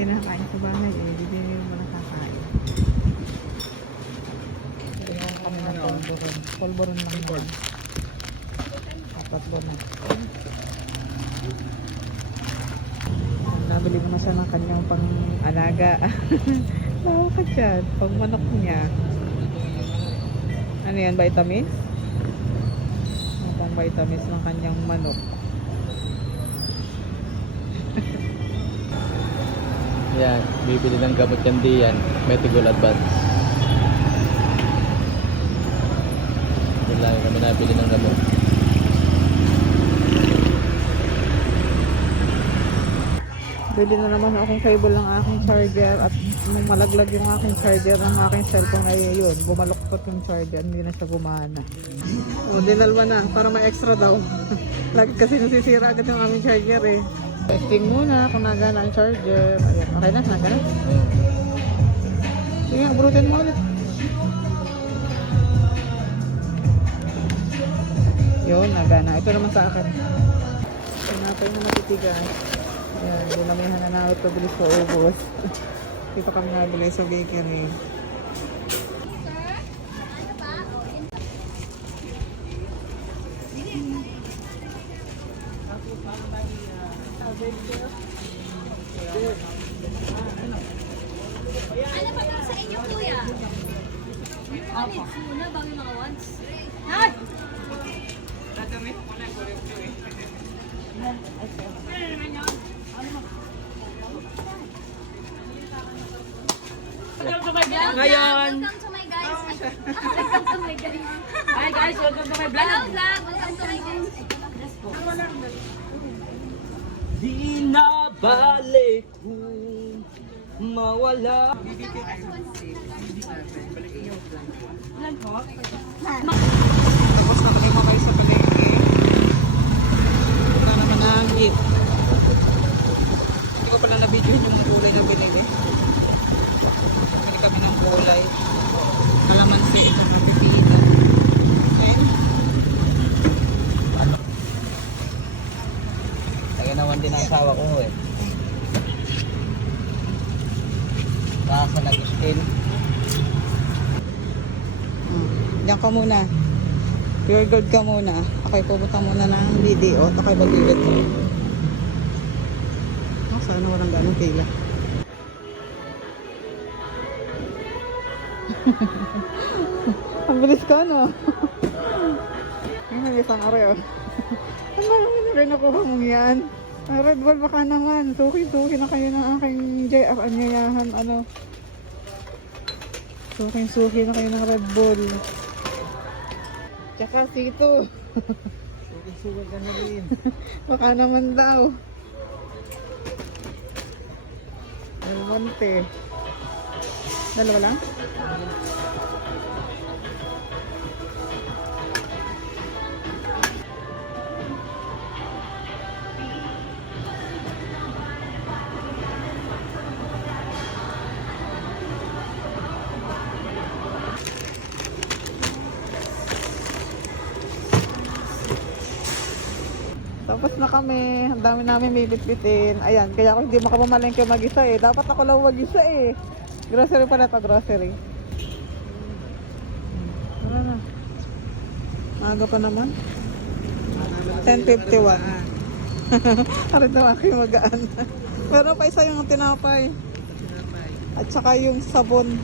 hindi nakakain sa bahay eh. Hindi mo nakakain. Tingnan kami ng polvoron. Polvoron lang naman. Tatlo na. Nabili naman siya ng kanyang pang-alaga. Lawa ka dyan. Pang manok niya. Ano yan? Vitamins? Pang vitamins ng kanyang manok. Yan, bibili ng gamot yan diyan. Metigol Advance. Yan lang kami nabili ng gamot. Bili na naman akong cable ng aking charger at nung malaglag yung aking charger ng aking cellphone ay yun, bumaluktot yung charger, hindi na siya gumana. O, dinalwa na para may extra daw. Lagi kasi nasisira agad yung aming charger eh. Testing muna kung nagana ang charger. Ayan, okay na, nagana? Sige, aburutin mo ulit. Yun, nagana. Ito naman sa akin. Pinapay na matitigas. Ayan, dinamihan na namin ito bilis sa ubos. Dito kami nabili sa bakery. Ano ba yung sa inyo, kuya? Ako. Muna bago yung mga ones. Ay! Tatamit mo na, kurip ko eh. Ngayon! Welcome to my guys! Welcome to my guys! Hi guys, welcome to my vlog. Hello vlog! Welcome to my guys! Di na balik kung mawala. Tapos na kami makay sa palengke. Wala naman nangit. Hindi ko pala na-video yung gulay na binili. Bili kami ng gulay. Kalamansi, ito ng pipino. Ayun. Kaya naman din ang asawa ko eh. Baka nag-steal. Diyan ka muna. Pure gold ka muna. Ako'y pupunta muna ng video. Ako'y mag-iwit ko. Oh, sana walang ganong pila. Ang bilis ka, no? Ang isang areo. Ano naman rin nakuha mong yan? Ang Red Bull baka naman. Suki-suki na kayo ng aking JR anyayahan. Ano? Suki-suki na kayo ng Red Bull. Tsaka sito. Sugal ka na rin. Baka naman daw. Almonte. Dalawa lang? Tapos na kami. Ang dami namin may bitbitin. Ayan, kaya ako hindi makapamalengke mag-isa eh. Dapat ako lang mag-isa eh. Grocery pala ito, grocery. Wala na. Maaga pa naman. 10:51. Arin daw aking magaan. Meron pa isa yung tinapay. At saka yung sabon.